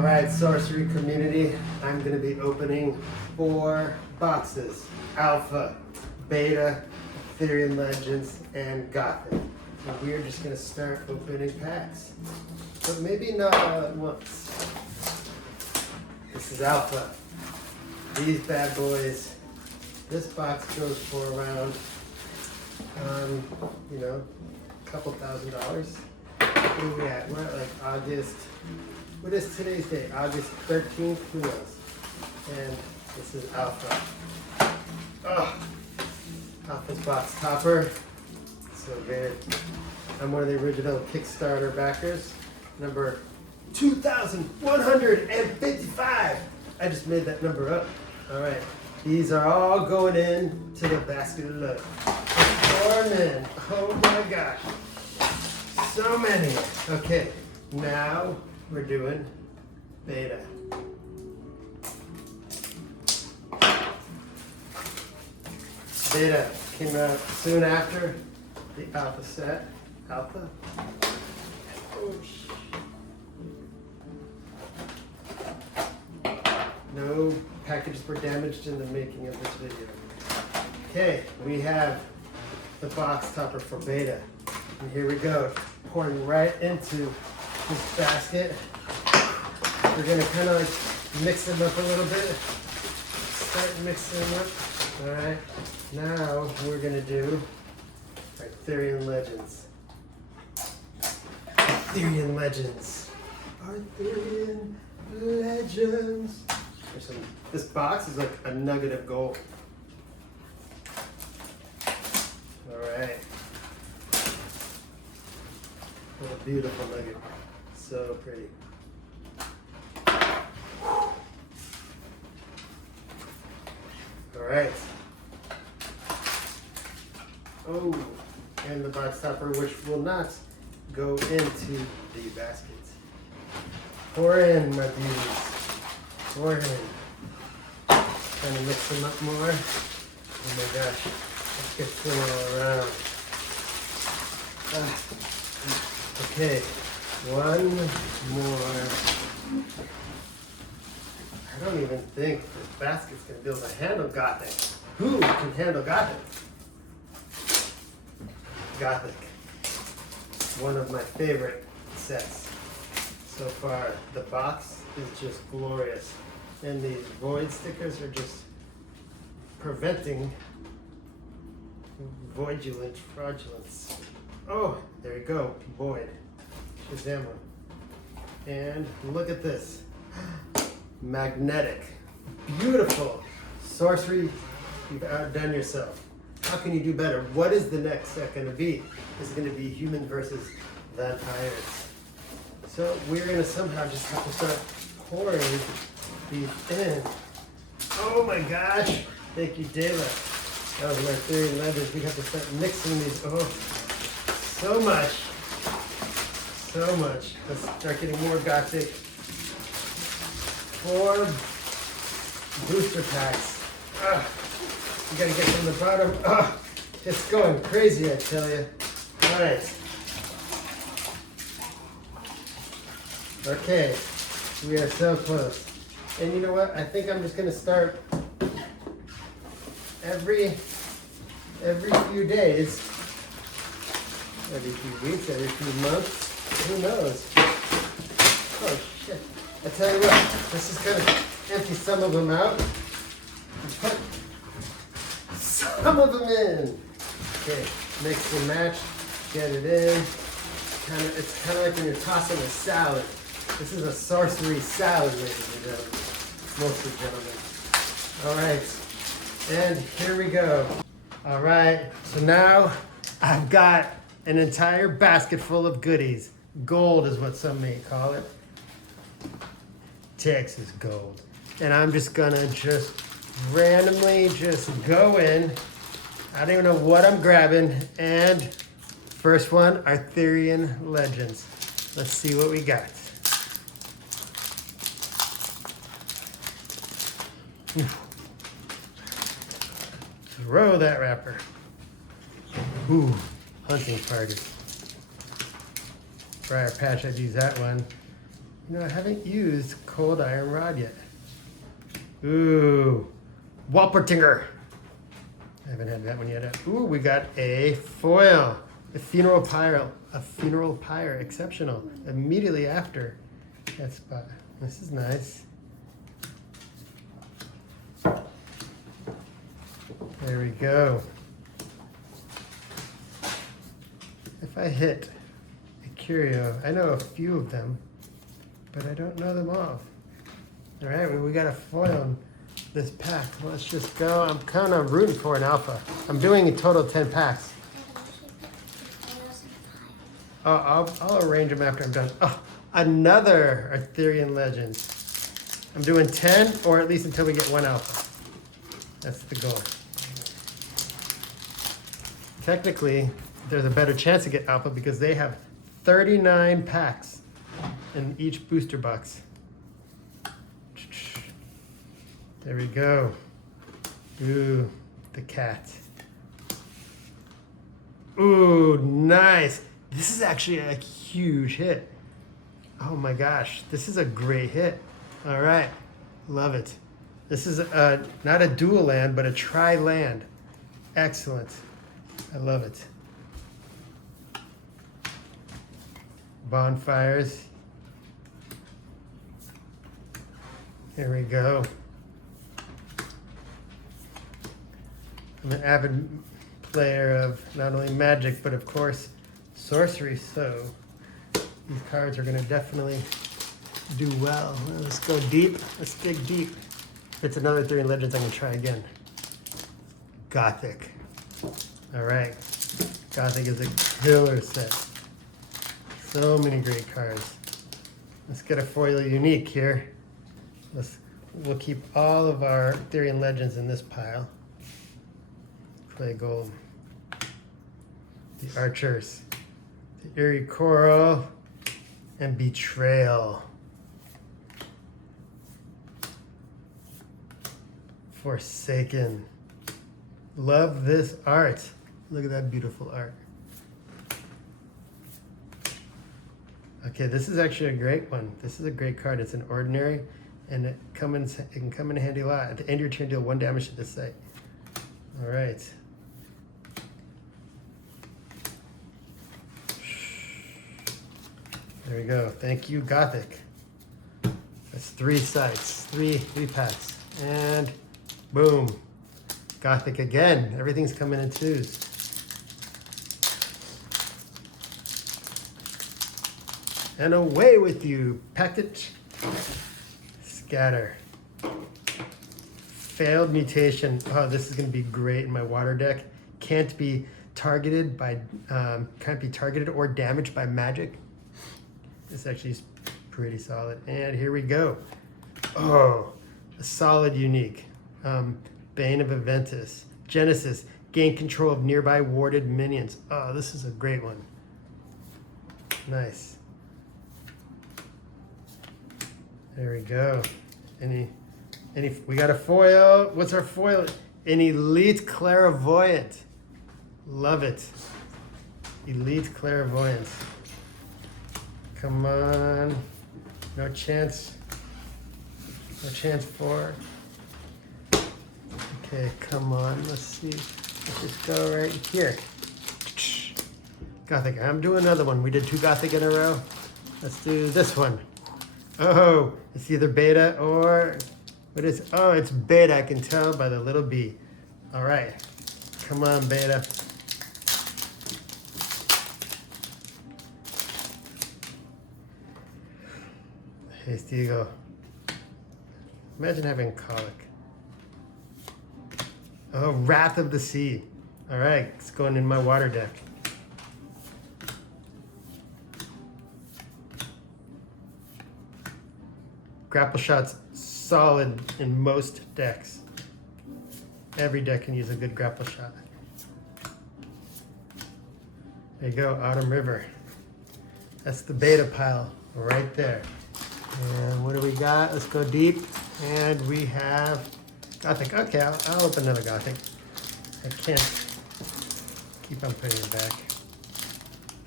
All right, Sorcery community, I'm going to be opening 4 boxes. Alpha, Beta, Arthurian Legends, and Gothic. And we're just going to start opening packs. But maybe not all at once. This is Alpha. These bad boys. This box goes for around, a couple $1,000s. Where are we at? We're at like August. What is today's date? August 13th? Who knows? And this is Alpha. Oh, Alpha's box topper. So good. I'm one of the original Kickstarter backers. Number 2,155. I just made that number up. All right. These are all going in to the basket of love. Performing. Oh my gosh. So many. Okay. Now we're doing Beta. Beta came out soon after the Alpha set. Alpha. Oh, no packages were damaged in the making of this video. Okay, we have the box topper for Beta. And here we go, pouring right into this basket. We're gonna kind of like mix them up a little bit. Start mixing them up. All right, now we're gonna do Arthurian Legends. Arthurian Legends. Arthurian Legends. This box is like a nugget of gold. All right. What a beautiful nugget. So pretty. All right. Oh, and the box topper, which will not go into the basket. Pour in, my beauties. Pour in. Trying to mix them up more. Oh my gosh. Let's get them all around. Okay. One more. I don't even think this basket's going to be able to handle Gothic. Who can handle Gothic? Gothic. One of my favorite sets so far. The box is just glorious. And these void stickers are just preventing voidulent fraudulence. Oh, there you go. Void. Shazam. And look at this. Magnetic. Beautiful. Sorcery, you've outdone yourself. How can you do better? What is the next set going to be? Is it going to be human versus vampires? So we're going to somehow just have to start pouring these in. Oh my gosh. Thank you, Dela. That was my Arthurian Legends. We have to start mixing these. Oh, so much. So much. Let's start getting more Gothic. 4 booster packs. You gotta get from the bottom. It's going crazy, I tell you. All right. Okay, we are so close. And you know what? I think I'm just gonna start every few days, every few weeks, every few months. Who knows? Oh shit! I tell you what, let's just kind of empty some of them out and put some of them in. Okay, mix and match, get it in. It's kind of like when you're tossing a salad. This is a sorcery salad, ladies and gentlemen. Mostly gentlemen. All right, and here we go. All right, so now I've got an entire basket full of goodies. Gold is what some may call it. Texas gold. And I'm just gonna randomly go in. I don't even know what I'm grabbing. And first one, Arthurian Legends. Let's see what we got. Throw that wrapper. Ooh, hunting party. Briar Patch, I'd use that one. You know, I haven't used Cold Iron Rod yet. Ooh, Walpertinger. I haven't had that one yet. Ooh, we got a foil. A funeral pyre, exceptional. Immediately after that spot. This is nice. There we go. If I hit a curio, I know a few of them, but I don't know them all. All right, well, we got a foil in this pack. Let's just go. I'm kind of rooting for an alpha. I'm doing a total of 10 packs. I'll arrange them after I'm done. Oh, another Arthurian Legends. I'm doing 10, or at least until we get one alpha. That's the goal. Technically, there's a better chance to get alpha because they have 39 packs in each booster box. There we go. Ooh, the cat. Ooh, nice. This is actually a huge hit. Oh my gosh, this is a great hit. All right, love it. This is not a dual land, but a tri-land. Excellent. I love it. Bonfires. Here we go. I'm an avid player of not only Magic, but of course, Sorcery, so these cards are going to definitely do well. Let's go deep. Let's dig deep. If it's another Arthurian Legends, I'm going to try again. Gothic. All right. Gothic is a killer set. So many great cards. Let's get a foil unique here. We'll keep all of our Arthurian Legends in this pile. Clay Gold. The Archers. The Eerie Coral. And Betrayal. Forsaken. Love this art. Look at that beautiful art. Okay, this is actually a great one. This is a great card. It's an ordinary, and it can come in handy a lot. At the end of your turn, deal 1 damage to this site. All right. There we go. Thank you, Gothic. That's 3 sites, three packs, and boom, Gothic again. Everything's coming in 2s. And away with you, package. Scatter. Failed mutation. Oh, this is going to be great in my water deck. Can't be targeted or damaged by magic. This actually is pretty solid. And here we go. Oh, a solid unique. Bane of Aventus. Genesis. Gain control of nearby warded minions. Oh, this is a great one. Nice. There we go. We got a foil. What's our foil? An Elite Clairvoyant. Love it. Elite Clairvoyant. Come on. No chance. No chance for. Okay, come on. Let's see. Let's just go right here. Gothic. I'm doing another one. We did 2 Gothic in a row. Let's do this one. Oh, it's either beta or what is it? Oh, it's beta. I can tell by the little B. All right. Come on, beta. Hasty Eagle. Imagine having colic. Oh, Wrath of the Sea. All right, it's going in my water deck. Grapple Shot's solid in most decks. Every deck can use a good Grapple Shot. There you go, Autumn River. That's the beta pile right there. And what do we got? Let's go deep. And we have Gothic. Okay, I'll open another Gothic. I can't keep on putting it back.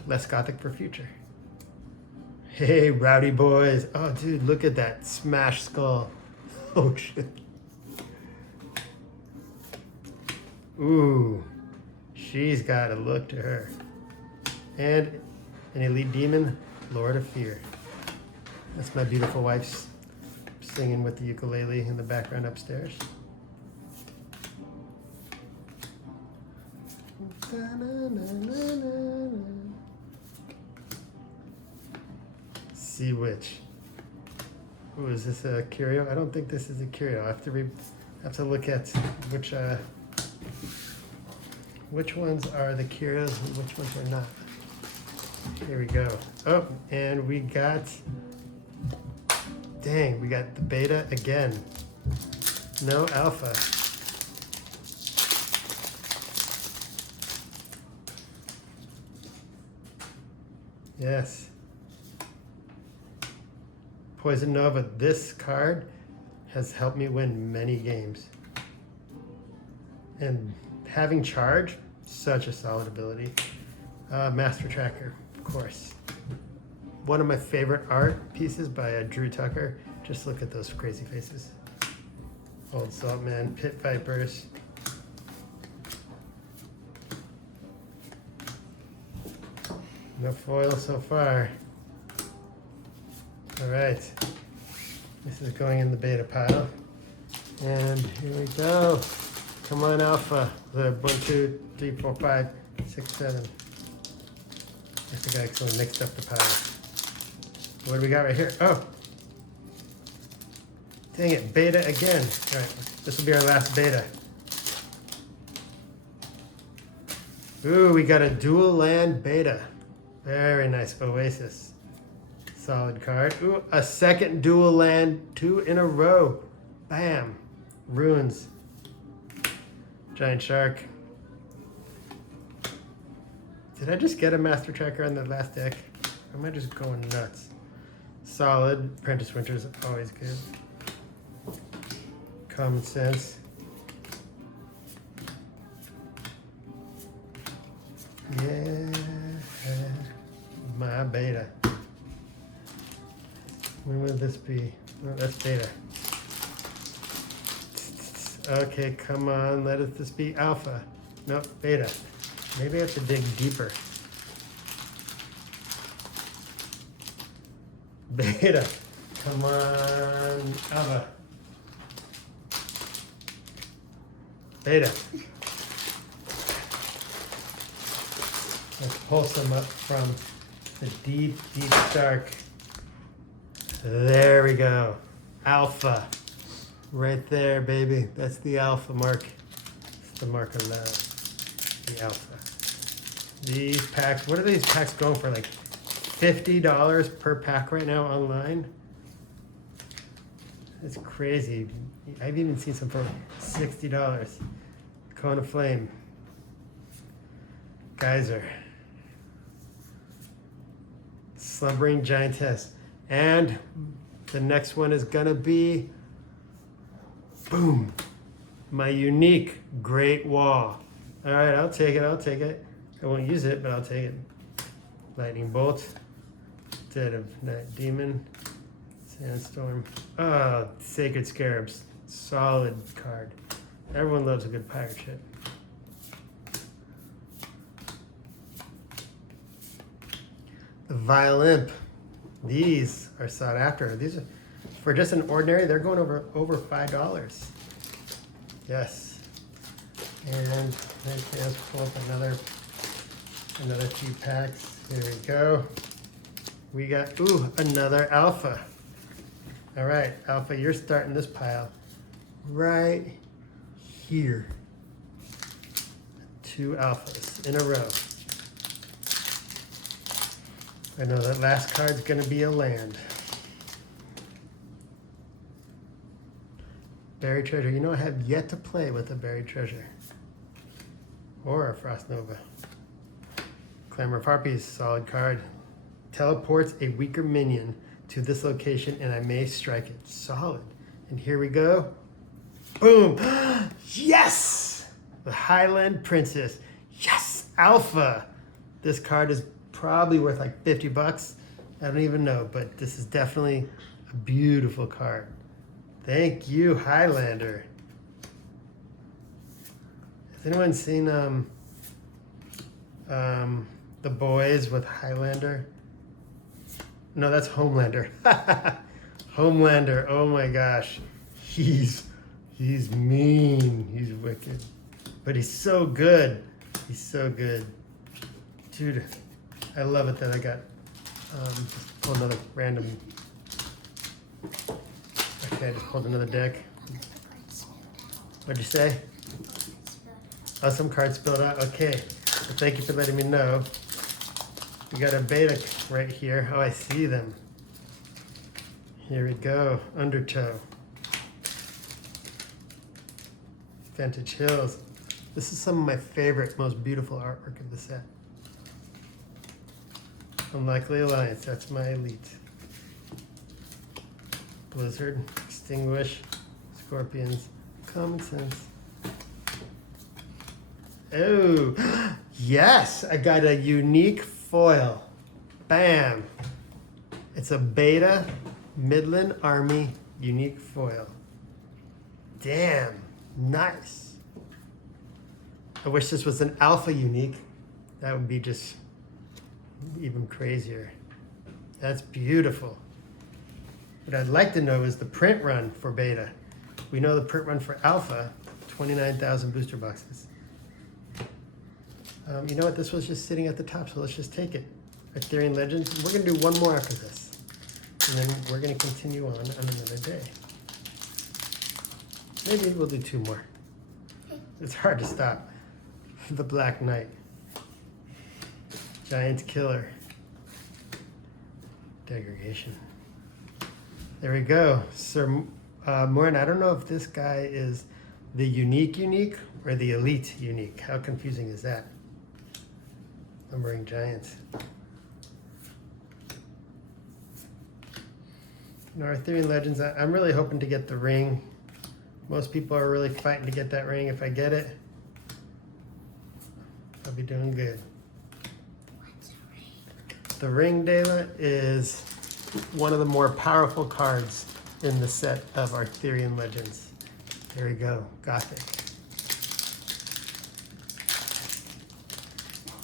Less Gothic for future. Hey, rowdy boys. Oh, dude, look at that smash skull. Oh, shit. Ooh, she's got a look to her. And an elite demon, Lord of Fear. That's my beautiful wife singing with the ukulele in the background upstairs. Sea Witch. Ooh, is this a curio? I don't think this is a curio. I have to look at which ones are the curios and which ones are not. Here we go. Oh, and we got, dang, we got the beta again. No alpha. Yes. Poison Nova, this card has helped me win many games. And having charge, such a solid ability. Master Tracker, of course. One of my favorite art pieces by Drew Tucker. Just look at those crazy faces. Old Saltman, Pit Vipers. No foil so far. All right, this is going in the beta pile. And here we go. Come on, Alpha. The 1, 2, 3, 4, 5, 6, 7. I think I actually mixed up the pile. What do we got right here? Oh, dang it, beta again. All right, this will be our last beta. Ooh, we got a dual land beta. Very nice, Oasis. Solid card. Ooh, a second dual land, 2 in a row. Bam. Runes. Giant Shark. Did I just get a Master Tracker on the last deck? Or am I just going nuts? Solid. Apprentice Winter's always good. Common Sense. Yeah. My beta. When would this be? Oh, that's beta. Okay, come on. Let this be alpha. Nope, beta. Maybe I have to dig deeper. Beta. Come on. Alpha. Beta. Let's pull some up from the deep, deep dark. There we go. Alpha. Right there, baby. That's the alpha mark. It's the mark of love. The alpha. These packs, what are these packs going for? Like $50 per pack right now online? It's crazy. I've even seen some for $60. Cone of Flame. Geyser. Slumbering Giantess. And the next one is gonna be, boom, my unique Great Wall. All right, I'll take it. I won't use it, but I'll take it. Lightning Bolt, Dead of Night Demon, Sandstorm. Oh, Sacred Scarabs, solid card. Everyone loves a good pirate ship. The Vile Imp. These are sought after. These are, for just an ordinary, they're going over $5. Yes. And let's pull up another few packs. Here we go. We got, ooh, another alpha. All right, alpha, you're starting this pile right here. 2 alphas in a row. I know that last card's gonna be a land. Buried Treasure. You know, I have yet to play with a Buried Treasure. Or a Frost Nova. Clamor of Harpies, solid card. Teleports a weaker minion to this location and I may strike it. Solid. And here we go. Boom! Yes! The Highland Princess. Yes! Alpha! This card is probably worth like $50. I don't even know, but this is definitely a beautiful card. Thank you, Highlander. Has anyone seen The Boys with Highlander? No, that's Homelander. Homelander, oh my gosh. He's mean. He's wicked. But he's so good. He's so good. Dude, I love it that I got just pull another random. Okay, I just pulled another deck. What'd you say? Oh, some cards spilled out. Okay. Well, thank you for letting me know. We got a beta right here. Oh, I see them. Here we go. Undertow. Vintage Hills. This is some of my favorite, most beautiful artwork of the set. Unlikely Alliance. That's my elite. Blizzard. Extinguish. Scorpions. Common Sense. Oh, yes, I got a unique foil. Bam. It's a beta Midland Army unique foil. Damn, nice. I wish this was an alpha unique. That would be just even crazier. That's beautiful. What I'd like to know is the print run for beta. We know the print run for alpha, 29,000 booster boxes. You know what? This was just sitting at the top, so let's just take it. Arthurian Legends. We're going to do one more after this. And then we're going to continue on another day. Maybe we'll do two more. It's hard to stop. The Black Knight. Giant Killer. Degradation. There we go. Sir Morin, I don't know if this guy is the unique or the elite unique. How confusing is that? Lumbering Giants. In Arthurian Legends, I'm really hoping to get the ring. Most people are really fighting to get that ring. If I get it, I'll be doing good. What's a ring? The ring, Dela, is one of the more powerful cards in the set of Arthurian Legends. There we go, Gothic.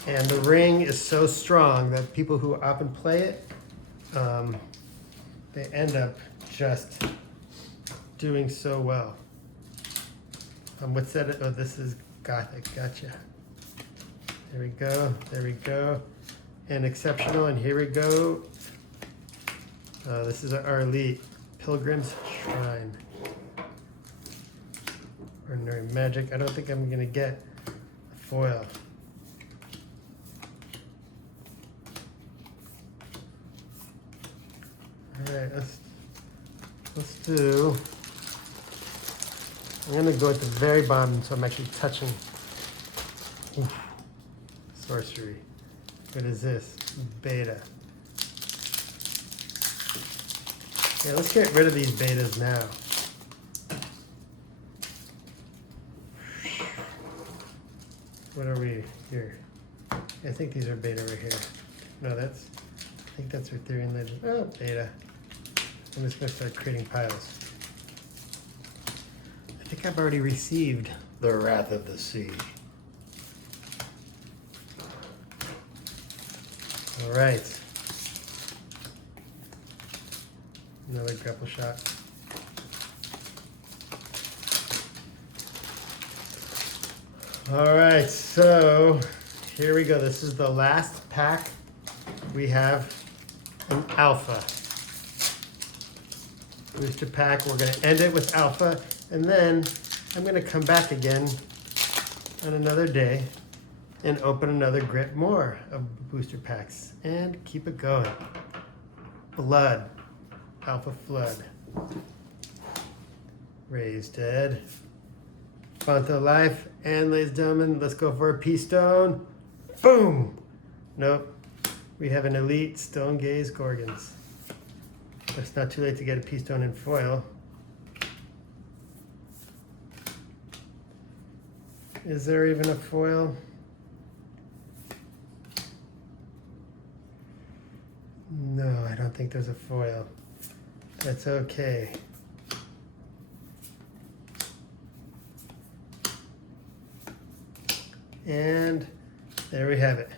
And the ring is so strong that people who often play it, they end up just doing so well. What's that? Oh, this is Gothic. Gotcha. There we go. There we go. And exceptional. And here we go. This is our elite Pilgrim's Shrine. Ordinary Magic. I don't think I'm gonna get a foil. All right, let's do. I'm gonna go at the very bottom, so I'm actually touching. Oof. Sorcery. What is this? Beta. Yeah, let's get rid of these betas now. What are we here? I think these are beta right here. No, I think that's Arthurian Legend. Oh, beta. I'm just gonna start creating piles. I think I've already received the Wrath of the Sea. All right. Another grapple shot. All right, so here we go. This is the last pack. We have an alpha booster pack. We're going to end it with alpha, and then I'm going to come back again on another day and open another grip more of booster packs and keep it going. Blood, alpha flood, raised dead, font of life, and ladies and gentlemen, let's go for a Peace Stone. Boom! Nope. We have an elite Stone Gaze Gorgons. It's not too late to get a Peace Stone in foil. Is there even a foil? No, I don't think there's a foil. That's okay. And there we have it.